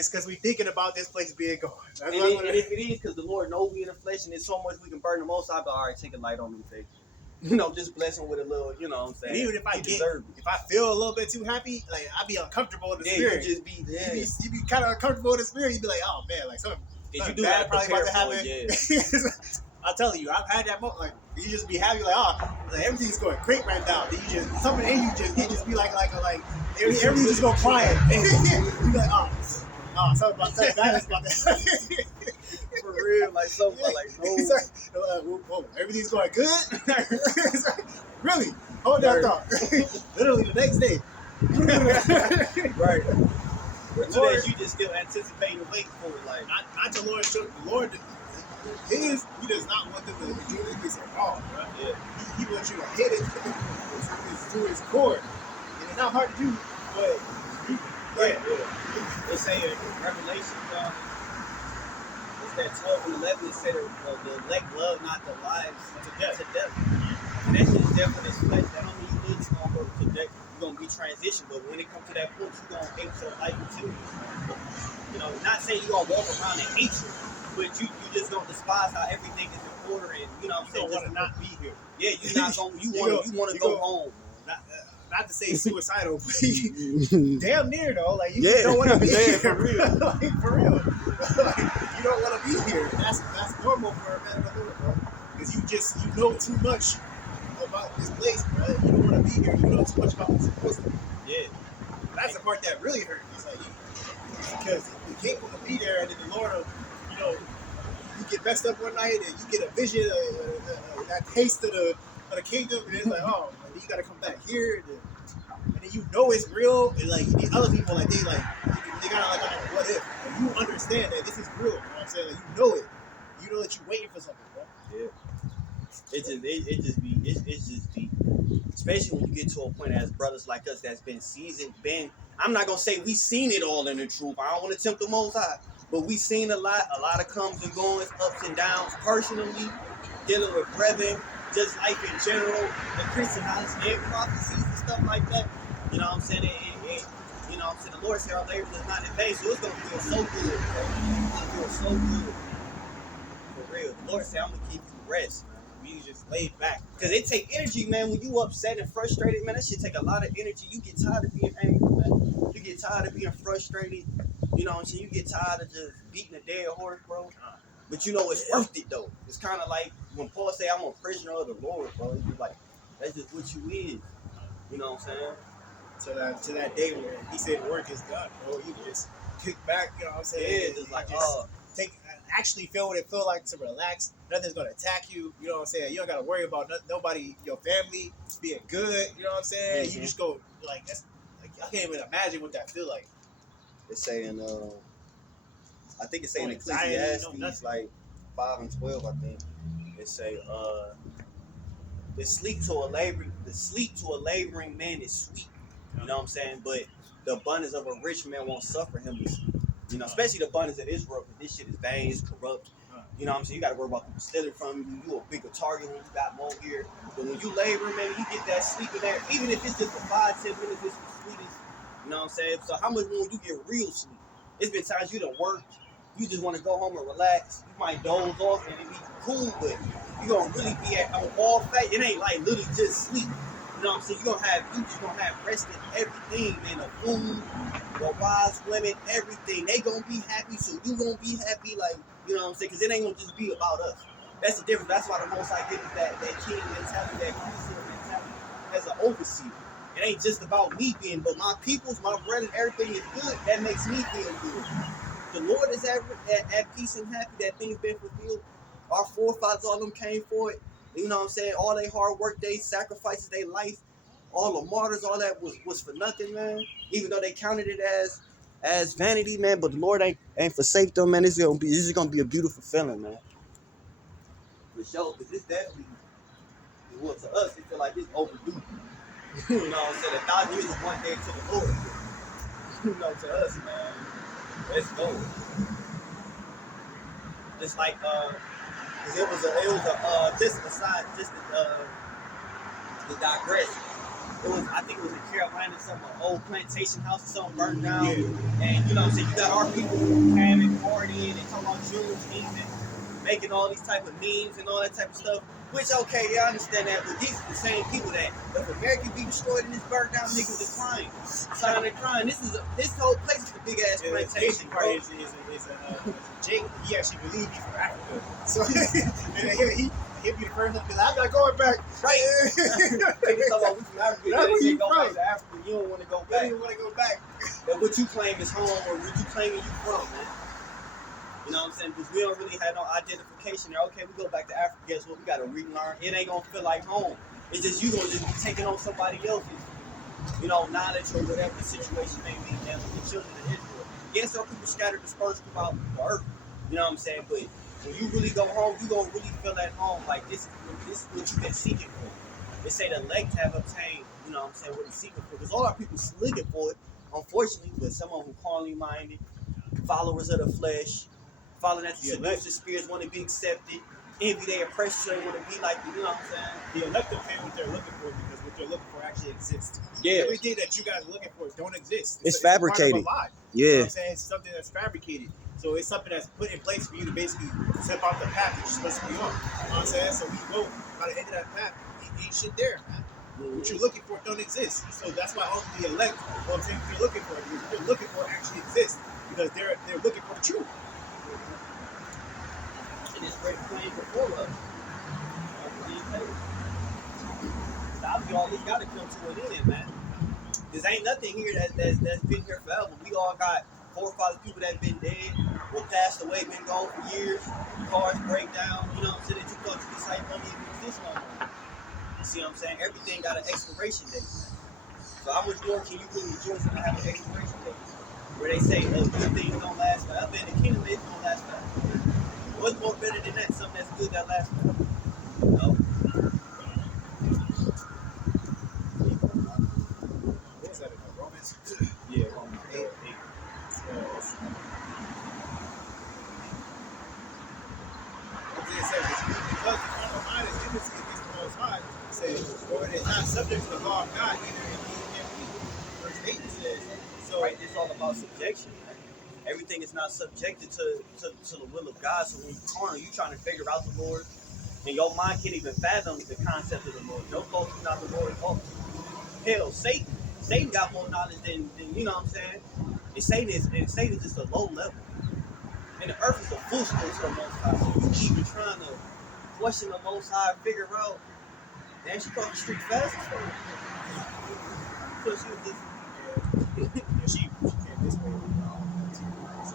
it's because we thinking about this place being gone. And if it is because the Lord knows we in the flesh and there's so much we can burn the most, I'll be all right, take a light on me, take. Just bless him with a little, you know what I'm saying? And even if I feel a little bit too happy, like I be uncomfortable in the spirit. You just be there. You be kind of uncomfortable in the spirit. You be like, oh man, like something bad probably about to happen. I'm telling you, I've had that moment. Like you just be happy, like like everything's going great right now. Then you just something in you just be like everything's just go quiet. You be like, something bad is about to happen. For real, like something like no. Whoa, everything's going good. Really? Hold that thought. Literally the next day. Right. Today you just still anticipating waiting for it, like not the Lord. The Lord, he does not want them to do this at all, bro. Yeah. He wants you to hit it to its core, and it's not hard to do, but They say in Revelation, it's that 12 and 11. It said the elect love not the lives to death. And that's just death in this flesh. That don't mean you need to go to death. You're gonna be transitioned, but when it comes to that point, you're gonna hate your life until not saying you're gonna walk around and hate you, but you just don't despise how everything is in order, and you know what I'm saying, you don't want to not be here. Yeah, you're not gonna you want to go home. Not to say suicidal, but damn near though. Like you just don't want to be here for real. Like for real. Like you don't want to be here. That's normal for a man of the Lord, bro. Because you know too much about this place, bro. You don't want to be here. You know too much about this place. Yeah. That's the part that really hurt. It's like because you can't want to be there, and then the Lord, you get messed up one night, and you get a vision, that taste of the kingdom, and it's like, oh, you got to come back here, and then you know it's real, and like these other people, like they got like what if, and you understand that this is real. You know what I'm saying? Like you know it, you know that you're waiting for something, bro. Yeah. It's just deep. Especially when you get to a point as brothers like us that's been seasoned, I'm not gonna say we seen it all in the truth. I don't want to tempt the Most High, but we seen a lot of comes and goings, ups and downs, personally, dealing with brethren, just life in general, the Christian knowledge and prophecies and stuff like that. You know what I'm saying? And you know what I'm saying? The Lord said our labor is not in vain, so it's gonna feel so good, bro. It's gonna feel so good. For real. The Lord said, I'm gonna give you rest. You just laid back. Because it take energy, man. When you upset and frustrated, man, that shit take a lot of energy. You get tired of being angry, man. You get tired of being frustrated. You know what I'm saying? You get tired of just beating a dead horse, bro. But you know it's worth it, though. It's kind of like when Paul say, I'm a prisoner of the Lord, bro. It's just like, that's just what you is. You know what I'm saying? To that day where he said work is done, bro. You can just kick back, you know what I'm saying? Yeah, just like, actually feel what it feel like to relax. Nothing's gonna attack you. You know what I'm saying? You don't gotta worry about nobody, your family being good. You know what I'm saying? Mm-hmm. You just go like that's like I can't even imagine what that feel like. It's saying, I think it's saying Ecclesiastes like 5 and 12. I think it say, the sleep to a laboring man is sweet. You know what I'm saying? But the abundance of a rich man won't suffer him to sleep. You know, especially the abundance of this world, because this shit is vain, it's corrupt. You know what I'm saying? You got to worry about people stealing from you. You a bigger target when you got more here. But when you labor, man, you get that sleep in there. Even if it's just for 5-10 minutes, it's the sweetest. You know what I'm saying? So how much more you get real sleep? It's been times you done worked. You just want to go home and relax. You might doze off and it be cool, but you going to really be on all fat. It ain't like literally just sleep. You know what I'm saying? You just gonna have rest in everything, man. The food, your wives, women, everything. They gonna be happy, so you gonna be happy, like, you know what I'm saying? Because it ain't gonna just be about us. That's the difference. That's why the Most High gives us that king mentality, that priesthood mentality as an overseer. It ain't just about me being, but my peoples, my brethren, everything is good. That makes me feel good. The Lord is at peace and happy that things been fulfilled. Our forefathers, all them came for it. You know what I'm saying? All their hard work, they sacrifices, their life, all the martyrs, all that was for nothing, man. Even though they counted it as vanity, man. But the Lord ain't forsake them, man. This is gonna be a beautiful feeling, man. For sure, because it's definitely, well, to us, it feel like it's overdue. You know what I'm saying? 1,000 years is one day to the Lord. You know, to us, man. Let's go. Just like cause it was a just aside, just to digress. I think it was in Carolina, some old plantation house or something burned down. Yeah. And you know what I'm saying, you got our people having partying and talking about Juneteenth and making all these type of memes and all that type of stuff. Which, okay, yeah, I understand that, but these are the same people that if America be destroyed and this burnt down, niggas is crying. Silent crying. This whole place is a big ass plantation, bro. Jake, he actually believed he's from Africa. So he'd be the first one to be like, I'm not going back. Right. Niggas talk about we from Africa. You go back to Africa. You don't want to go back. You don't want to go back. But what you claim is home, or what you claiming you from, man. You know what I'm saying? Because we don't really have no identification there. Okay, we go back to Africa. Guess what? We got to relearn. It ain't going to feel like home. It's just you going to just be taking on somebody else's, you know, knowledge or whatever the situation may be. That's the children of Israel. Yes, some people scattered dispersed throughout the earth. You know what I'm saying? But when you really go home, you going to really feel at home. Like, this is what you've been seeking for. They say the elect have obtained, you know what I'm saying, what they're seeking for. Because all our people looking for it, unfortunately, but some of them carnally minded, followers of the flesh, following after the seducing spirits, want to be accepted, envy their oppressors, they want to be like, you know what I'm saying? The elect obtain what they're looking for because what they're looking for actually exists. Yeah. Everything that you guys are looking for don't exist. It's fabricated. It's part of a lie. Yeah. You know what I'm saying? It's something that's fabricated. So it's something that's put in place for you to basically step out the path that you're supposed to be on. You know what I'm saying? So we go by the end of that path, ain't shit there, man. What you're looking for don't exist. So that's why ultimately elect, what I'm saying, what you're looking for, what you're looking for actually exists. Because they're looking for the truth. And it's great playing before us. Obviously, all this got to come to an end, man. There's ain't nothing here that's been here forever. We all got 4 or 5 people that been dead or passed away, been gone for years. Cars break down, you know what I'm saying? That you thought you decided don't even exist no more. You see what I'm saying? Everything got an expiration date. So how much more can you really rejoice when I have an expiration date? Where they say good things don't last forever, and the kingdom is don't last forever. What's more better than that? Something that's good that lasts forever. No. What was that in Romans? Yeah, Romans 8. It says, because the carnal mind is enmity against the Most High, it says, for it is not subject to the law of God, neither indeed can be. Verse 8 says, so right, it's all about subjection, man. Everything is not subjected to the will of God. So when you're carnal, you're trying to figure out the Lord, and your mind can't even fathom the concept of the Lord. Your thoughts are not the Lord at all. Hell, Satan got more knowledge than you know what I'm saying. And Satan is just a low level. And the earth is a footstool to the Most High. So you even trying to question the Most High, figure out, damn, she crossed the street fast as fuck. Because she was just, she came this way.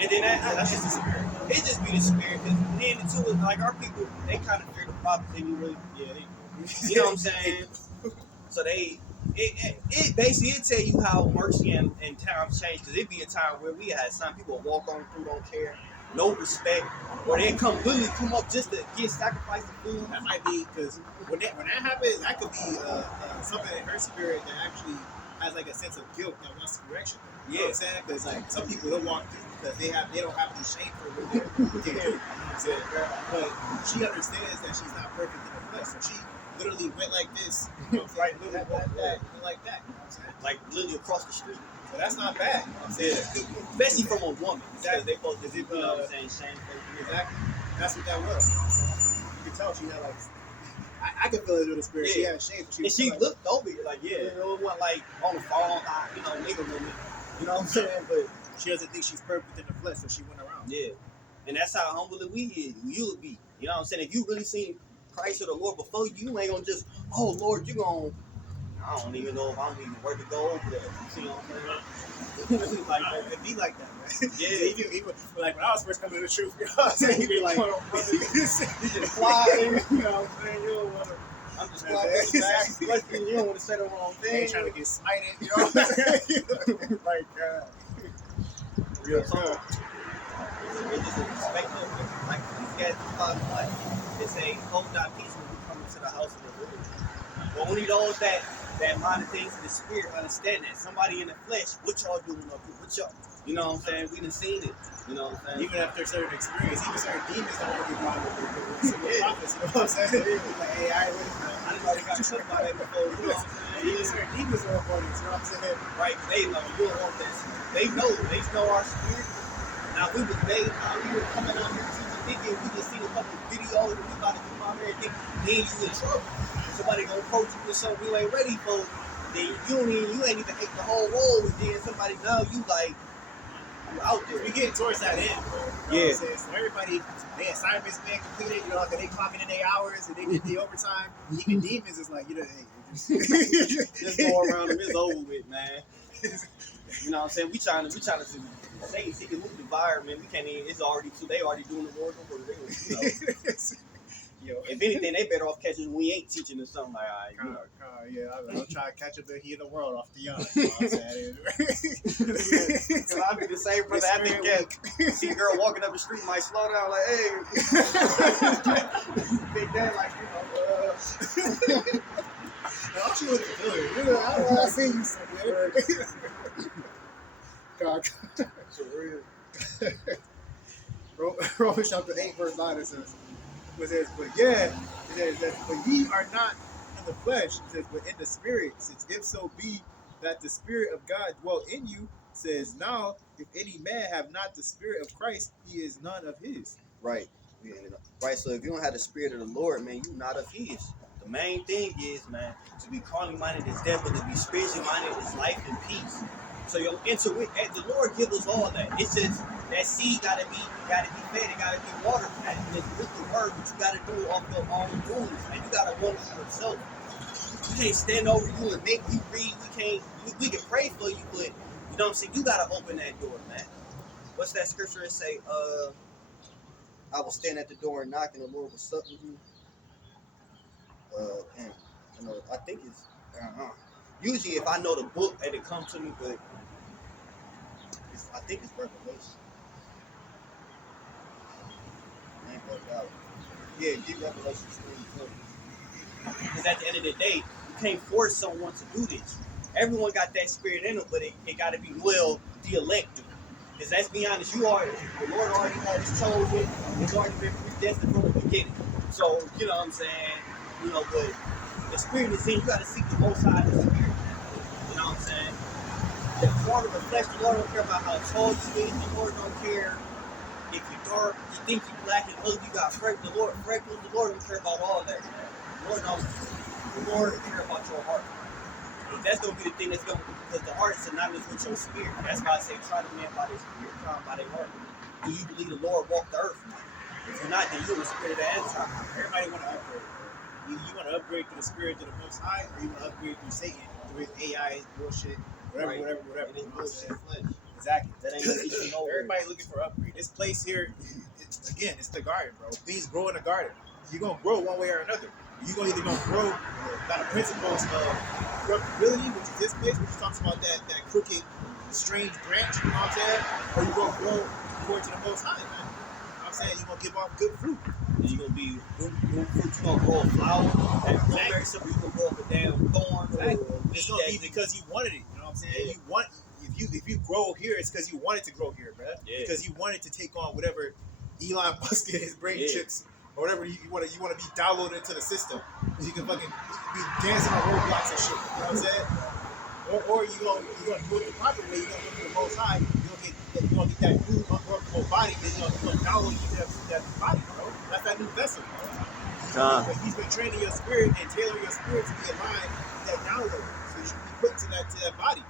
and then that's just the spirit. It just be the spirit. Because then the two is like our people, they kind of fear the prophets anyway. Yeah, you know what I'm saying? So it basically tell you how mercy and times change. Because it be a time where we had some people walk on through, don't care, no respect, or they literally come up just to get sacrificed of food. That might be because when that happens, that could be something in her spirit that actually has like a sense of guilt that wants correction. You know what I'm saying? Because like some people don't walk through because they don't have any shame for what they do. You know what I'm saying? But she understands that she's not perfect in the flesh, so she literally went like this, right? Literally went like that. You know what I'm saying? Like literally across the street. So that's not bad. You know what I'm saying? Especially from a woman. Exactly. They both, you know what I'm saying, shameful. Exactly. That's what that was. You can tell she had like. I could feel it with the spirit. Yeah. She had shame. And she looked over it like, yeah, it wasn't like on the phone, you know, nigga woman. You know what I'm saying? But she doesn't think she's perfect in the flesh, so she went around. Yeah. And that's how humble you'll be. You know what I'm saying? If you really seen Christ or the Lord before you, ain't gonna just, oh Lord, you gonna, I don't even know if I'm even worth to go over there. You see what I'm saying? Like, it'd be like that, man. Yeah. Even like when I was first coming to the truth, you know what I'm saying? He'd be like, you just fly in, you know what I'm saying? You don't wanna, I'm just flying back. You don't want to say the wrong thing. Ain't trying to get smited, you know what I'm saying? Like, real talk. It's just a respect of it. Like these guys talk about they say, hold thy peace when we come into the house of the Lord. But only those that mind things in the spirit understand that. Somebody in the flesh, what y'all doing up here? What y'all, you know what I'm saying? We done seen it. You know what I'm saying? Even after a certain experience, even certain demons don't want to be bothered with prophets, you know what I'm saying? Like, hey, I didn't know they got tricked by that before, you know what I'm saying? Even certain demons are up on this, you know what I'm saying? Right? They know you don't want that. They know our spirit. Now we was made, we were coming out here teaching thinking we just seen a couple of videos and we about to come out here and think then you in trouble. If somebody gonna approach you with something you ain't ready for, then you ain't even ate the whole roll, and then somebody now you like you out there. We getting towards that end, bro. Yeah. So everybody, their assignments being completed, you know, like they clocking in their hours and they did the overtime. Even demons is like, you know, hey, just go around them, it's over with, man. You know what I'm saying? We trying to say he can move the environment. We can't even. It's already too. They already doing the Lord's work. You know. Yo, if anything, they better off catching we ain't teaching them something like, all right, yeah, I'm trying to catch up here in the world off the yard. You know what I'm saying? Because I be the same brother. I think see a girl walking up the street might slow down like, hey, big dad like I'm sure it's good. You know, I see you somewhere. God, for real. Romans chapter 8, verse 9, it says, but ye are not in the flesh, it says, but in the spirit. It says, if so be that the spirit of God dwell in you, it says, now, if any man have not the spirit of Christ, he is none of his. Right. Yeah, right. So if you don't have the spirit of the Lord, man, you not of his. The main thing is, man, to be carnally minded is death, but to be spiritually minded is life and peace. So your the Lord gives us all that. It says that seed gotta be fed, it gotta be watered, and it's with the word, but you gotta do it off your own doings, man. You gotta want it yourself. We can't stand over you and make you read. We can pray for you, but you know what I'm saying? You gotta open that door, man. What's that scripture that say, I will stand at the door and knock, and the Lord will sup with you. And you know, I think it's usually if I know the book, it'll come to me, but I think it's Revelation. I ain't worked out. Yeah, get Revelation 3. Because at the end of the day, you can't force someone to do this. Everyone got that spirit in them, but it got to be well the elect do. Because let's be honest, the Lord already had his chosen. It's already been predestined from the beginning. So, you know what I'm saying? You know, but the spirit is in. You got to seek the Most High the spirit. You know what I'm saying? The form of the flesh, the Lord don't care about how tall you is. The Lord don't care if you're dark, you think you're black and ugly, you got freckles. The Lord don't care about all that, man. The Lord care about your heart. And that's gonna be the thing that's gonna, because the heart is synonymous with your spirit. That's why I say try the man by their spirit, try them by their heart. Do you believe the Lord walked the earth? If you're not, then you're the spirit of the Antichrist. Everybody want to upgrade. You want to upgrade through the spirit to the Most High, or you want to upgrade through Satan, through his AI, bullshit, whatever. And it's bullshit flesh. Exactly. That ain't gonna get you nowhere. Everybody looking for upgrade. This place here, it's the garden, bro. Things grow in the garden. You're gonna grow one way or another. You're either gonna grow by the principles of corruptibility, which is this place, which talks about that crooked, strange branch, you know what I'm saying? Or you're gonna grow according to the Most High, man. You know what I'm saying? You're gonna give off good fruit. You're gonna be fruit. You're gonna grow a flower. Exactly. So you're gonna grow up a damn thorn. Exactly. It's gonna be because you wanted it. You know what I'm saying? Yeah. You want. If you grow here, it's because you wanted to grow here, bro. Yeah. Because you wanted to take on whatever Elon Musk and his brain chips or whatever you want to be downloaded into the system. So you can fucking be dancing on roadblocks and shit. You know what I'm saying? Or you gonna do it the proper way. You're gonna go to the Most High. You're gonna get that new unworkable body. Then you're gonna download you to that body, bro. That's that new vessel, bro. He's been training your spirit and tailoring your spirit to be aligned with that download. So you should be put to that body.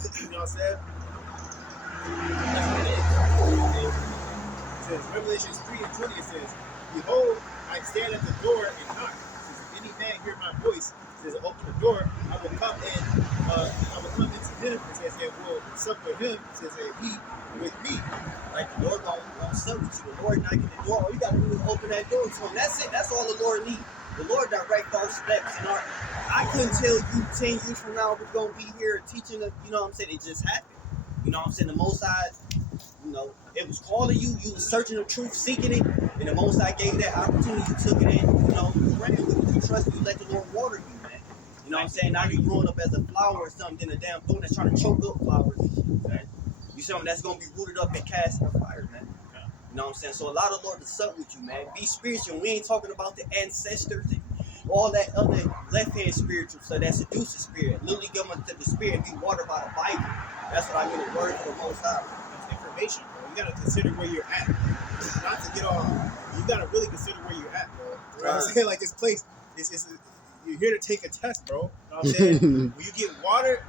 You know what I'm saying? It says, Revelation 3:20, it says, behold, I stand at the door and knock. It says, if any man hear my voice, it says, open the door, I will come into him, it says, and will sup with him, it says, and he with me. Like the Lord won't sup with you. The Lord knocking the door. All you gotta do is open that door to him. That's it. That's all the Lord needs. The Lord direct our steps and I couldn't tell you 10 years from now we're gonna be here teaching. You know what I'm saying? It just happened. You know what I'm saying? The Most High, you know, it was calling you. You was searching the truth, seeking it, and the Most High gave you that opportunity. You took it in. You know, you ran with it. You trusted. You let the Lord water you, man. You know what I'm saying? Now you're growing up as a flower or something, then a damn thorn that's trying to choke up flowers and shit, man. You see something that's gonna be rooted up and cast in the fire, man. You know what I'm saying? So allow the Lord to sup with you, man. Be spiritual. We ain't talking about the ancestors and all that other left-hand spiritual stuff, that seducing spirit. Literally give them to the spirit, be watered by the Bible. That's what I mean, the word for the Most High. It's information, bro. You gotta consider where you're at. Not to get off. You gotta really consider where you're at, bro. You know what I'm saying? Like this place, you're here to take a test, bro. You know what I'm saying? When you get watered,